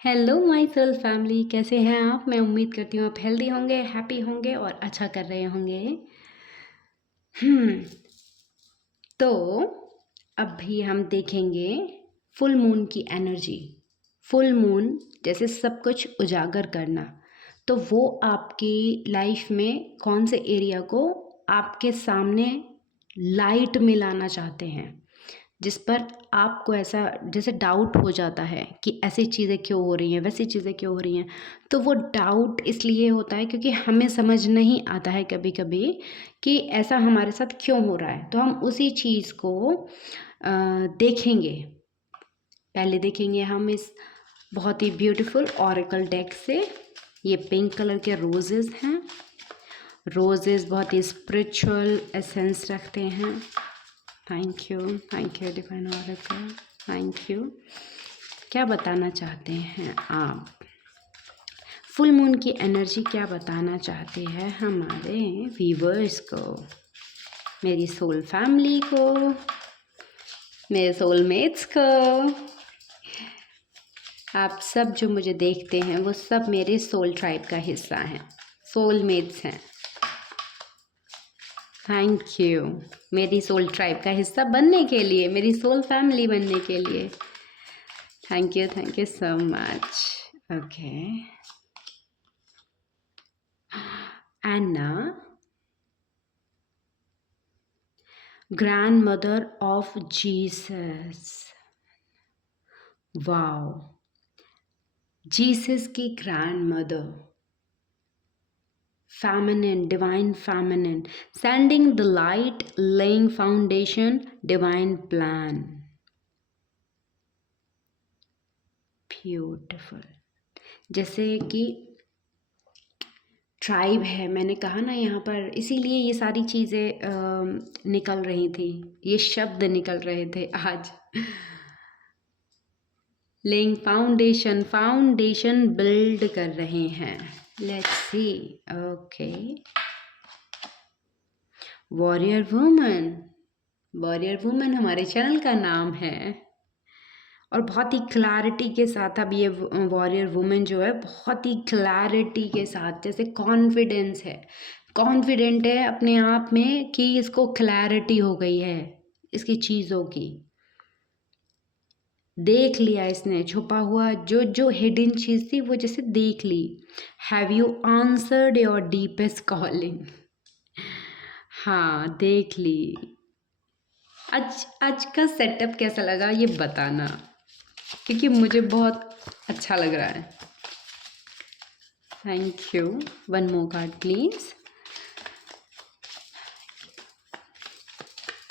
Hello my soul family, कैसे हैं आप? मैं उम्मीद करती हूँ आप हेल्दी होंगे, हैप्पी होंगे और अच्छा कर रहे होंगे। हम्म तो अभी हम देखेंगे फुल मून की एनर्जी। फुल मून जैसे सब कुछ उजागर करना, तो वो आपकी लाइफ में कौन से एरिया को आपके सामने लाइट में लाना चाहते हैं, जिस पर आपको ऐसा जैसे डाउट हो जाता है कि ऐसी चीज़ें क्यों हो रही हैं, वैसी चीज़ें क्यों हो रही हैं। तो वो डाउट इसलिए होता है क्योंकि हमें समझ नहीं आता है कभी कभी कि ऐसा हमारे साथ क्यों हो रहा है। तो हम उसी चीज़ को देखेंगे। पहले देखेंगे हम इस बहुत ही ब्यूटीफुल ऑरेकल डेक से। ये पिंक कलर के रोजेस हैं। रोजेस बहुत ही स्पिरिचुअल एसेंस रखते हैं। Thank you divine oracle, thank you. क्या बताना चाहते हैं आप? फुल मून की एनर्जी क्या बताना चाहती है हमारे व्यूवर्स को, मेरी सोल फैमिली को, मेरे सोलमेट्स को? आप सब जो मुझे देखते हैं वो सब मेरे सोल ट्राइब का हिस्सा हैं, सोलमेट्स हैं। थैंक यू मेरी सोल ट्राइब का हिस्सा बनने के लिए, मेरी सोल फैमिली बनने के लिए। Thank you so much. Okay, Anna, grandmother of Jesus। Wow, Jesus की grandmother, feminine, divine feminine, sending the light, laying foundation, divine plan। Beautiful. जैसे कि ट्राइब है, मैंने कहा ना यहाँ पर, इसीलिए ये सारी चीज़ें निकल रही थी, ये शब्द निकल रहे थे आज। लेइंग फाउंडेशन, फाउंडेशन बिल्ड कर रहे हैं। Let's see. Okay, warrior woman. Warrior woman हमारे चैनल का नाम है और बहुत ही क्लैरिटी के साथ अब ये वॉरियर वुमन जो है बहुत ही क्लैरिटी के साथ, जैसे कॉन्फिडेंस है, कॉन्फिडेंट है अपने आप में कि इसको क्लैरिटी हो गई है इसकी चीज़ों की। देख लिया इसने, छुपा हुआ जो जो हिडन चीज़ थी वो जैसे देख ली। Have you answered your deepest calling? हाँ, देख ली। आज आज का सेटअप कैसा लगा ये बताना, क्योंकि मुझे बहुत अच्छा लग रहा है। Thank you. One more card please.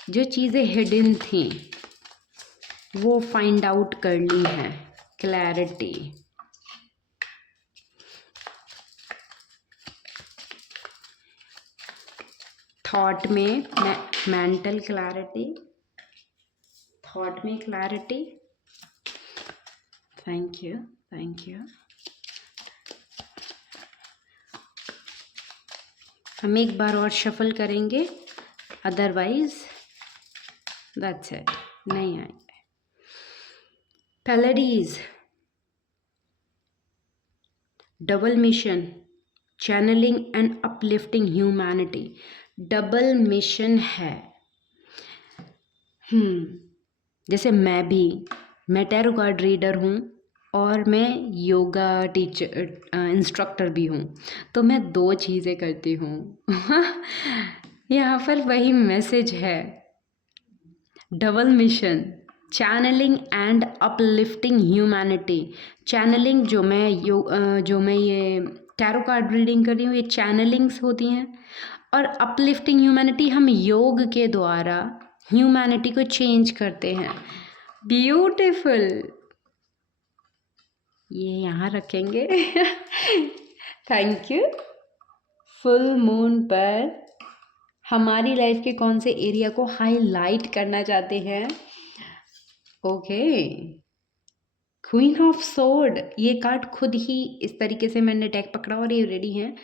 जो चीज़ें हिडन थी वो फाइंड आउट कर ली हैं, क्लैरिटी। थॉट में मेंटल क्लैरिटी, थॉट में क्लैरिटी। Thank you. हम एक बार और शफल करेंगे, अदरवाइज दैट्स इट, नहीं आएंगे। Pleiades, double mission, channelling and uplifting humanity. Double mission है। जैसे मैं टैरो कार्ड रीडर हूँ और मैं योगा टीचर इंस्ट्रक्टर भी हूँ, तो मैं दो चीज़ें करती हूँ। यहाँ पर वही मैसेज है, double mission, channelling and uplifting humanity. Channelling जो मैं ये टैरो कार्ड रीडिंग कर रही हूँ, ये चैनलिंग्स होती हैं, और अपलिफ्टिंग ह्यूमैनिटी, हम योग के द्वारा ह्यूमैनिटी को चेंज करते हैं। ब्यूटीफुल। ये यहाँ रखेंगे। Thank you. फुल मून पर हमारी लाइफ के कौन से एरिया को हाईलाइट करना चाहते हैं? Okay, queen of sword. ये कार्ड खुद ही इस तरीके से मैंने डेक पकड़ा और ये रेडी है,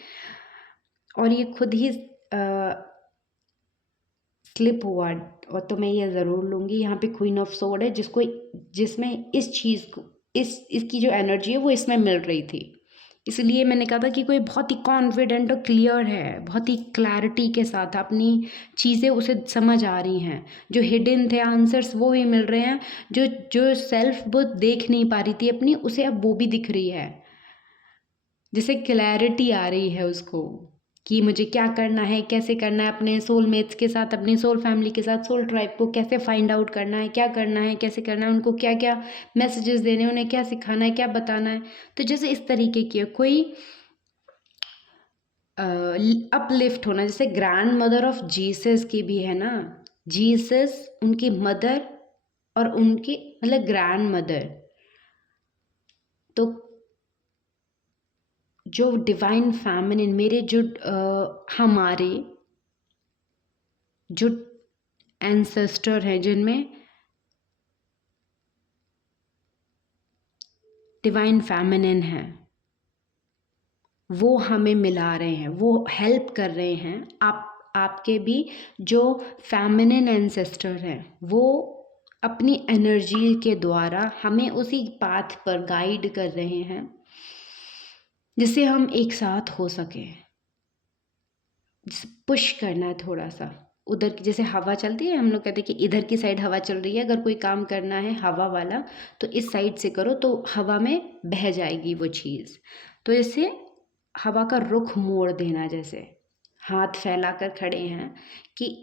और ये खुद ही स्लिप हुआ, और तो मैं ये ज़रूर लूँगी। यहाँ पे क्वीन ऑफ सोर्ड है जिसमें इस चीज़ को इसकी जो एनर्जी है वो इसमें मिल रही थी। इसलिए मैंने कहा था कि कोई बहुत ही कॉन्फिडेंट और क्लियर है, बहुत ही क्लैरिटी के साथ अपनी चीज़ें उसे समझ आ रही हैं। जो हिडन थे आंसर्स वो भी मिल रहे हैं, जो जो सेल्फ वो देख नहीं पा रही थी अपनी, उसे अब वो भी दिख रही है। जैसे क्लैरिटी आ रही है उसको कि मुझे क्या करना है, कैसे करना है, अपने सोलमेट्स के साथ, अपनी सोल फैमिली के साथ, सोल ट्राइब को कैसे फाइंड आउट करना है, क्या करना है, कैसे करना है, उनको क्या क्या मैसेजेस देने हैं, उन्हें क्या सिखाना है, क्या बताना है। तो जैसे इस तरीके की कोई अपलिफ्ट होना, जैसे ग्रैंड मदर ऑफ जीसस की भी है ना, जीसस उनकी मदर और उनकी मतलब ग्रैंड मदर, तो जो डिवाइन फेमिनिन मेरे जो हमारे जो एंसेस्टर हैं जिनमें डिवाइन फेमिनिन है, वो हमें मिला रहे हैं, वो हेल्प कर रहे हैं। आपके भी जो फेमिनिन एंसेस्टर हैं वो अपनी एनर्जी के द्वारा हमें उसी पाथ पर गाइड कर रहे हैं जिससे हम एक साथ हो सके। पुश करना है थोड़ा सा उधर की, जैसे हवा चलती है, हम लोग कहते हैं कि इधर की साइड हवा चल रही है, अगर कोई काम करना है हवा वाला तो इस साइड से करो तो हवा में बह जाएगी वो चीज़। तो इससे हवा का रुख मोड़ देना, जैसे हाथ फैलाकर खड़े हैं कि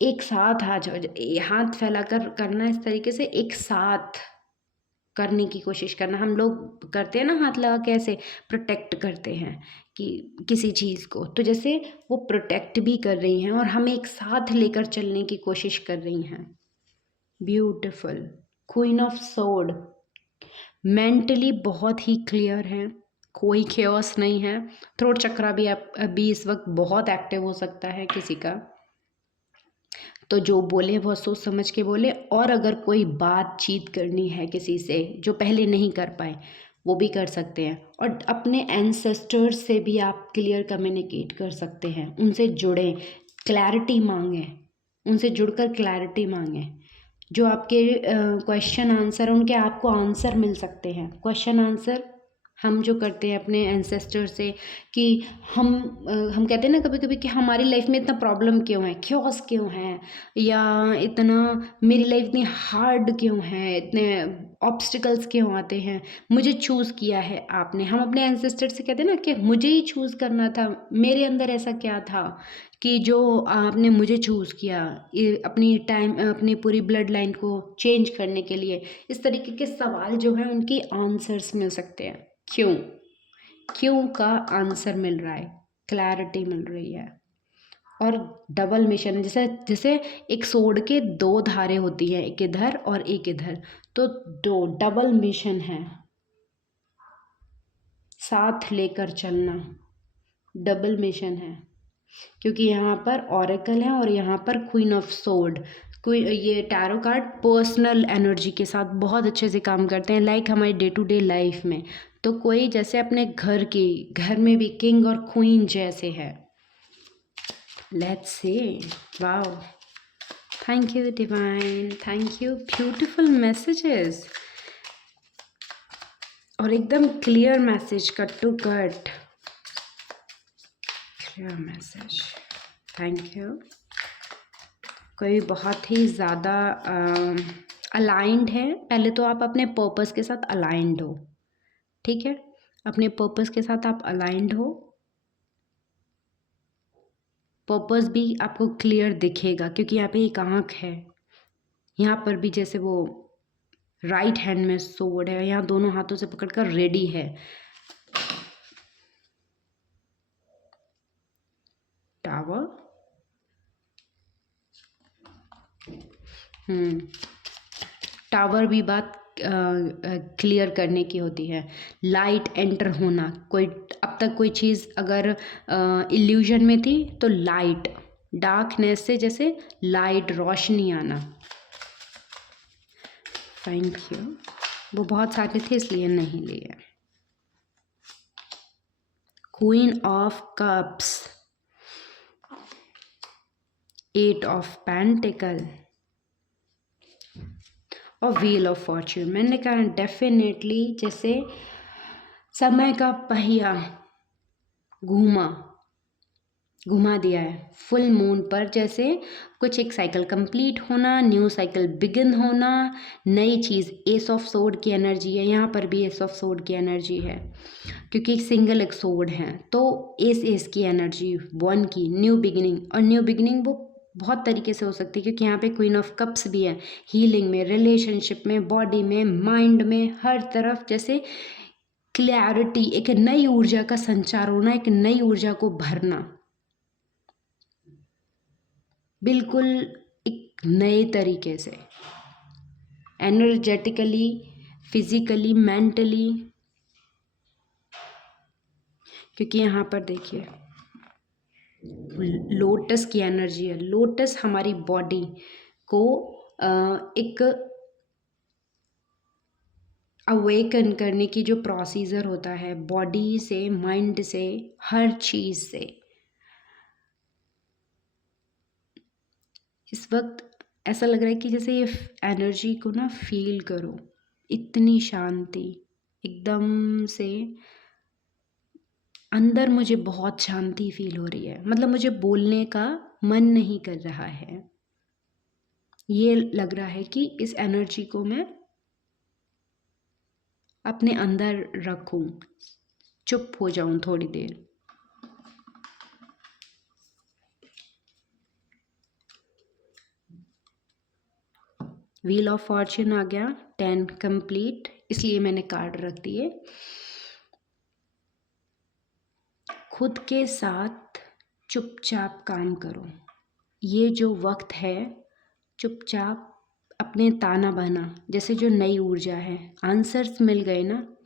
एक साथ आ जाओ, हाथ फैलाकर करना इस तरीके से एक साथ करने की कोशिश करना। हम लोग करते हैं ना हाथ लगा के ऐसे प्रोटेक्ट करते हैं कि किसी चीज़ को, तो जैसे वो प्रोटेक्ट भी कर रही हैं और हमें एक साथ लेकर चलने की कोशिश कर रही हैं। Beautiful queen of sword, mentally बहुत ही क्लियर है, कोई खेओस नहीं है। थ्रोट चक्रा भी अभी इस वक्त बहुत एक्टिव हो सकता है किसी का, तो जो बोले बहुत सोच समझ के बोले। और अगर कोई बातचीत करनी है किसी से जो पहले नहीं कर पाए, वो भी कर सकते हैं। और अपने एंसेस्टर्स से भी आप क्लियर कम्युनिकेट कर सकते हैं, उनसे जुड़ें, क्लैरिटी मांगें, उनसे जुड़कर क्लैरिटी मांगें। जो आपके क्वेश्चन आंसर, उनके आपको आंसर मिल सकते हैं। क्वेश्चन आंसर हम जो करते हैं अपने एंसेस्टर से कि हम कहते हैं ना कभी कभी कि हमारी लाइफ में इतना प्रॉब्लम क्यों है, क्योस क्यों है, या इतना मेरी लाइफ इतनी हार्ड क्यों है, इतने ऑब्स्टिकल्स क्यों आते हैं, मुझे चूज़ किया है आपने। हम अपने एंसेस्टर से कहते हैं ना कि मुझे ही चूज़ करना था, मेरे अंदर ऐसा क्या था कि जो आपने मुझे चूज़ किया अपनी टाइम, अपनी पूरी ब्लड लाइन को चेंज करने के लिए। इस तरीके के सवाल जो हैं उनकी आंसर्स मिल सकते हैं। क्यों, क्यों का आंसर मिल रहा है, क्लैरिटी मिल रही है। और डबल मिशन, जैसे जैसे एक सोड के दो धारे होती हैं, एक इधर और एक इधर, तो दो डबल मिशन है, साथ लेकर चलना डबल मिशन है। क्योंकि यहाँ पर ऑरेकल है और यहाँ पर क्वीन ऑफ सोर्ड। कोई ये टैरो कार्ड पर्सनल एनर्जी के साथ बहुत अच्छे से काम करते हैं, लाइक हमारी डे टू डे लाइफ में। तो कोई जैसे अपने घर में भी किंग और क्वीन जैसे है। Let's say, wow, thank you divine, thank you, beautiful messages और एकदम clear message, cut to cut clear message. Thank you. कोई बहुत ही ज़्यादा अलाइंड है, पहले तो आप अपने पर्पस के साथ अलाइंड हो, ठीक है, अपने पर्पस के साथ आप अलाइंड हो। पर्पस भी आपको क्लियर दिखेगा क्योंकि यहाँ पे एक आँख है, यहाँ पर भी जैसे वो राइट हैंड में सोर्ड है, यहाँ दोनों हाथों से पकड़कर रेडी है। टावर, टावर भी बात क्लियर करने की होती है। लाइट एंटर होना, कोई अब तक कोई चीज़ अगर इल्यूजन में थी तो लाइट, डार्कनेस से जैसे लाइट, रोशनी आना। Thank you. वो बहुत सारे थे इसलिए नहीं लिए। Queen of cups, eight of pentacle और व्हील ऑफ फॉर्च्यून। मैंने कहा डेफिनेटली जैसे समय का पहिया घुमा दिया है फुल मून पर, जैसे कुछ एक साइकिल कंप्लीट होना, न्यू साइकिल बिगिन होना, नई चीज़। एस ऑफ सोर्ड की एनर्जी है, यहाँ पर भी एस ऑफ सोर्ड की एनर्जी है क्योंकि सिंगल एक सोर्ड है, तो एस की एनर्जी, वन की न्यू बिगिनिंग। और न्यू बिगिनिंग वो बहुत तरीके से हो सकती है क्योंकि यहाँ पे क्वीन ऑफ कप्स भी है। हीलिंग में, रिलेशनशिप में, बॉडी में, माइंड में, हर तरफ जैसे क्लैरिटी, एक नई ऊर्जा का संचार होना, एक नई ऊर्जा को भरना, बिल्कुल एक नए तरीके से, एनर्जेटिकली, फिजिकली, मेंटली। क्योंकि यहाँ पर देखिए लोटस की एनर्जी है। लोटस हमारी बॉडी को एक अवेकन करने की जो प्रोसीजर होता है, बॉडी से, माइंड से, हर चीज़ से। इस वक्त ऐसा लग रहा है कि जैसे ये एनर्जी को ना फील करो, इतनी शांति एकदम से अंदर, मुझे बहुत शांति फील हो रही है। मतलब मुझे बोलने का मन नहीं कर रहा है, ये लग रहा है कि इस एनर्जी को मैं अपने अंदर रखूं, चुप हो जाऊं थोड़ी देर। व्हील ऑफ फॉर्च्यून आ गया, 10 कंप्लीट, इसलिए मैंने कार्ड रख दिए। खुद के साथ चुपचाप काम करो। ये जो वक्त है, चुपचाप अपने ताना बाना, जैसे जो नई ऊर्जा है, आंसर्स मिल गए ना,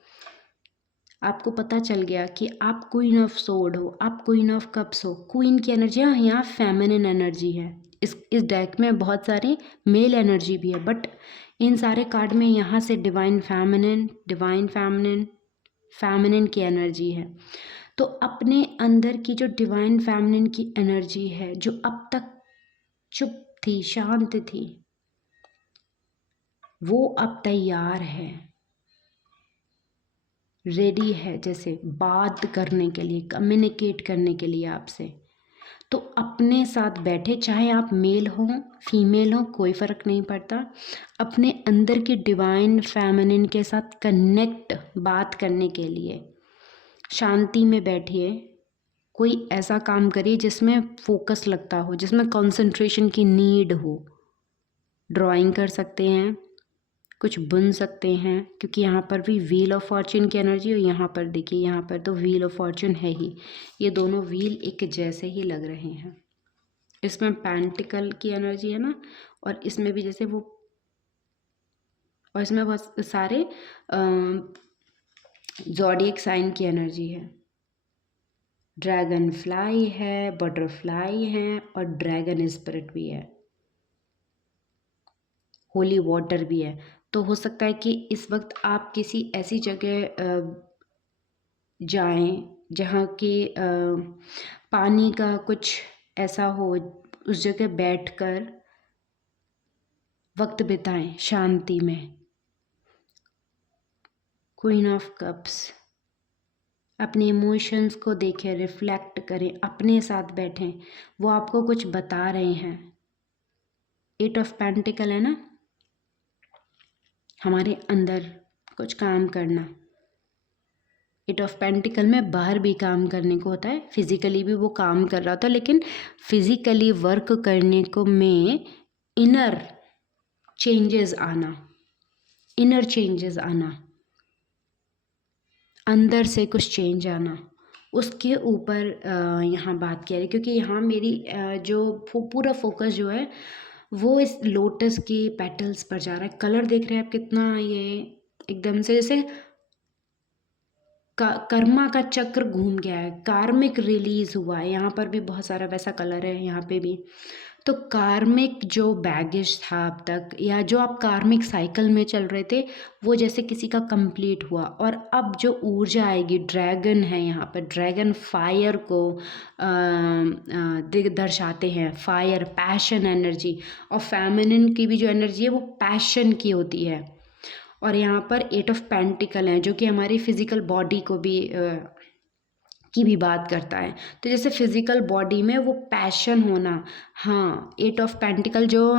आपको पता चल गया कि आप क्वीन ऑफ सोर्ड हो, आप क्वीन ऑफ कप्स हो। क्वीन की एनर्जी यहाँ फेमिनिन एनर्जी है। इस डेक में बहुत सारी मेल एनर्जी भी है, बट इन सारे कार्ड में यहाँ से डिवाइन फेमिनिन की एनर्जी है। तो अपने अंदर की जो डिवाइन फेमिनिन की एनर्जी है, जो अब तक चुप थी, शांत थी, वो अब तैयार है, रेडी है, जैसे बात करने के लिए, कम्युनिकेट करने के लिए आपसे। तो अपने साथ बैठे, चाहे आप मेल हो फीमेल हो, कोई फ़र्क नहीं पड़ता, अपने अंदर की डिवाइन फेमिनिन के साथ कनेक्ट बात करने के लिए शांति में बैठिए। कोई ऐसा काम करिए जिसमें फोकस लगता हो, जिसमें कंसंट्रेशन की नीड हो। ड्राइंग कर सकते हैं, कुछ बुन सकते हैं, क्योंकि यहाँ पर भी व्हील ऑफ फॉर्च्यून की एनर्जी, और यहाँ पर देखिए, यहाँ पर तो व्हील ऑफ फॉर्च्यून है ही। ये दोनों व्हील एक जैसे ही लग रहे हैं। इसमें पेंटिकल की एनर्जी है ना, और इसमें भी जैसे वो, और इसमें बहुत सारे ज़ोडिएक साइन की एनर्जी है। ड्रैगन फ्लाई है, बटरफ्लाई है, और ड्रैगन स्पिरिट भी है, होली वाटर भी है। तो हो सकता है कि इस वक्त आप किसी ऐसी जगह जाएं जहाँ की पानी का कुछ ऐसा हो, उस जगह बैठकर वक्त बिताएं शांति में। क्वीन ऑफ कप्स, अपने इमोशंस को देखें, रिफ्लेक्ट करें, अपने साथ बैठें, वो आपको कुछ बता रहे हैं। 8 ऑफ पेंटिकल है ना, हमारे अंदर कुछ काम करना। 8 ऑफ पेंटिकल में बाहर भी काम करने को होता है, फिजिकली भी वो काम कर रहा होता है, लेकिन फिजिकली वर्क करने को में इनर चेंजेस आना, अंदर से कुछ चेंज आना, उसके ऊपर यहाँ बात किया है। क्योंकि यहाँ मेरी जो पूरा फोकस जो है वो इस लोटस के पेटल्स पर जा रहा है। कलर देख रहे हैं आप कितना, ये एकदम से जैसे कर्मा का चक्र घूम गया है, कार्मिक रिलीज हुआ है। यहाँ पर भी बहुत सारा वैसा कलर है, यहाँ पे भी। तो कार्मिक जो बैगेज था अब तक, या जो आप कार्मिक साइकिल में चल रहे थे, वो जैसे किसी का कंप्लीट हुआ, और अब जो ऊर्जा आएगी, ड्रैगन है यहाँ पर, ड्रैगन फायर को दर्शाते हैं, फायर, पैशन एनर्जी, और फेमिनिन की भी जो एनर्जी है वो पैशन की होती है। और यहाँ पर 8 ऑफ पेंटिकल है जो कि हमारी फिजिकल बॉडी को भी की भी बात करता है। तो जैसे फिजिकल बॉडी में वो पैशन होना, हाँ, 8 ऑफ पेंटिकल जो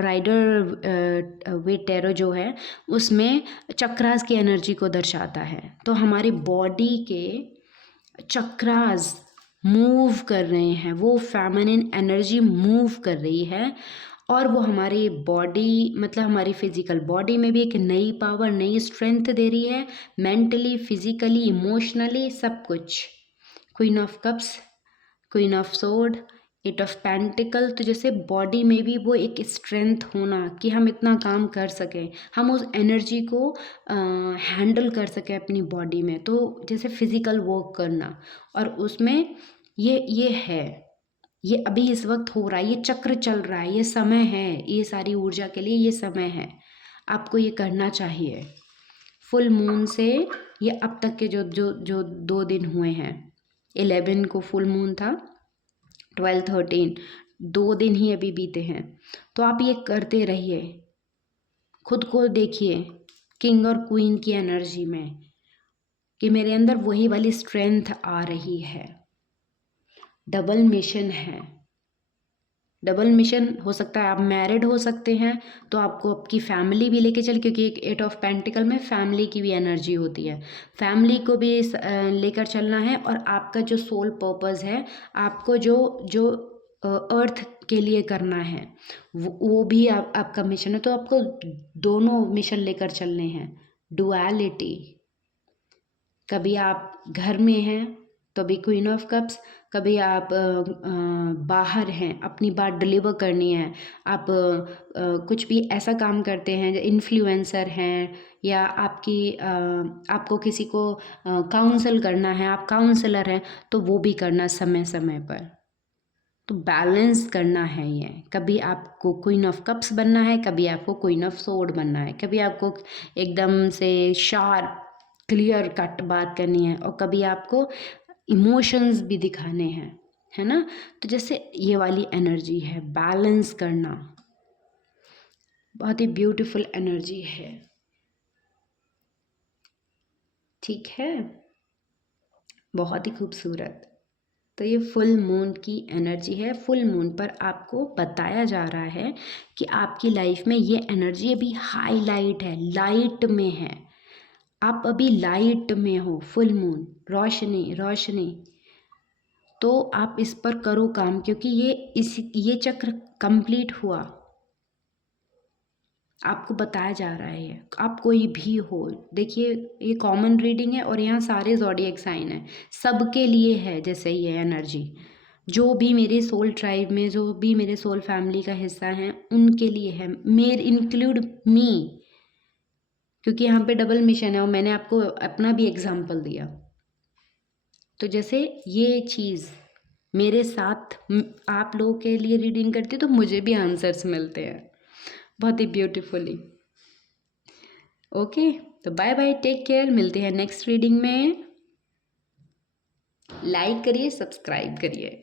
राइडर वेट टैरो जो है उसमें चक्रास की एनर्जी को दर्शाता है। तो हमारी बॉडी के चक्रास मूव कर रहे हैं, वो फेमिनिन एनर्जी मूव कर रही है, और वो हमारी बॉडी, मतलब हमारी फिजिकल बॉडी में भी एक नई पावर, नई स्ट्रेंथ दे रही है, मेंटली, फिजिकली, इमोशनली, सब कुछ। Queen of cups, queen of sword, 8 of pentacle. तो जैसे बॉडी में भी वो एक स्ट्रेंथ होना कि हम इतना काम कर सकें, हम उस एनर्जी को हैंडल कर सकें अपनी बॉडी में। तो जैसे फिजिकल वर्क करना, और उसमें ये है, ये अभी इस वक्त हो रहा है, ये चक्र चल रहा है, ये समय है, ये सारी ऊर्जा के लिए ये समय है, आपको ये करना चाहिए। फुल मून से ये अब तक के जो 2 दिन हुए हैं, 11 को फुल मून था, 12, 13, 2 दिन ही अभी बीते हैं। तो आप ये करते रहिए, खुद को देखिए किंग और क्वीन की एनर्जी में, कि मेरे अंदर वही वाली स्ट्रेंथ आ रही है। डबल मिशन है, डबल मिशन हो सकता है। आप मैरिड हो सकते हैं तो आपको आपकी फैमिली भी लेके चल, क्योंकि एक 8 ऑफ पेंटिकल में फैमिली की भी एनर्जी होती है, फैमिली को भी लेकर चलना है। और आपका जो सोल पर्पस है, आपको जो जो अर्थ के लिए करना है, वो भी आपका मिशन है। तो आपको दोनों मिशन लेकर चलने हैं, डुअलिटी। कभी आप घर में हैं तो अभी क्वीन ऑफ कप्स, कभी आप बाहर हैं, अपनी बात डिलीवर करनी है, आप कुछ भी ऐसा काम करते हैं, इन्फ्लुएंसर हैं, या आपको किसी को काउंसल करना है, आप काउंसलर हैं, तो वो भी करना समय समय पर। तो बैलेंस करना है ये, कभी आपको क्वीन ऑफ कप्स बनना है, कभी आपको क्वीन ऑफ सोर्ड बनना है, कभी आपको एकदम से शार्प क्लियर कट बात करनी है, और कभी आपको इमोशंस भी दिखाने हैं, है ना। तो जैसे ये वाली एनर्जी है, बैलेंस करना, बहुत ही ब्यूटीफुल एनर्जी है, ठीक है, बहुत ही खूबसूरत। तो ये फुल मून की एनर्जी है। फुल मून पर आपको बताया जा रहा है कि आपकी लाइफ में ये एनर्जी अभी हाईलाइट है, लाइट में है, आप अभी लाइट में हो, फुल मून, रोशनी रोशनी। तो आप इस पर करो काम, क्योंकि ये चक्र कंप्लीट हुआ, आपको बताया जा रहा है। आप कोई भी हो, देखिए ये कॉमन रीडिंग है, और यहाँ सारे ज़ोडिएक साइन है, सबके लिए है। जैसे ये एनर्जी जो भी मेरे सोल ट्राइब में, जो भी मेरे सोल फैमिली का हिस्सा हैं, उनके लिए है, मेर इंक्लूड मी, क्योंकि यहाँ पे डबल मिशन है, और मैंने आपको अपना भी एग्जाम्पल दिया। तो जैसे ये चीज़ मेरे साथ आप लोगों के लिए रीडिंग करती, तो मुझे भी आंसर्स मिलते हैं बहुत ही ब्यूटीफुली। ओके, तो बाय बाय, टेक केयर, मिलते हैं नेक्स्ट रीडिंग में। लाइक करिए, सब्सक्राइब करिए।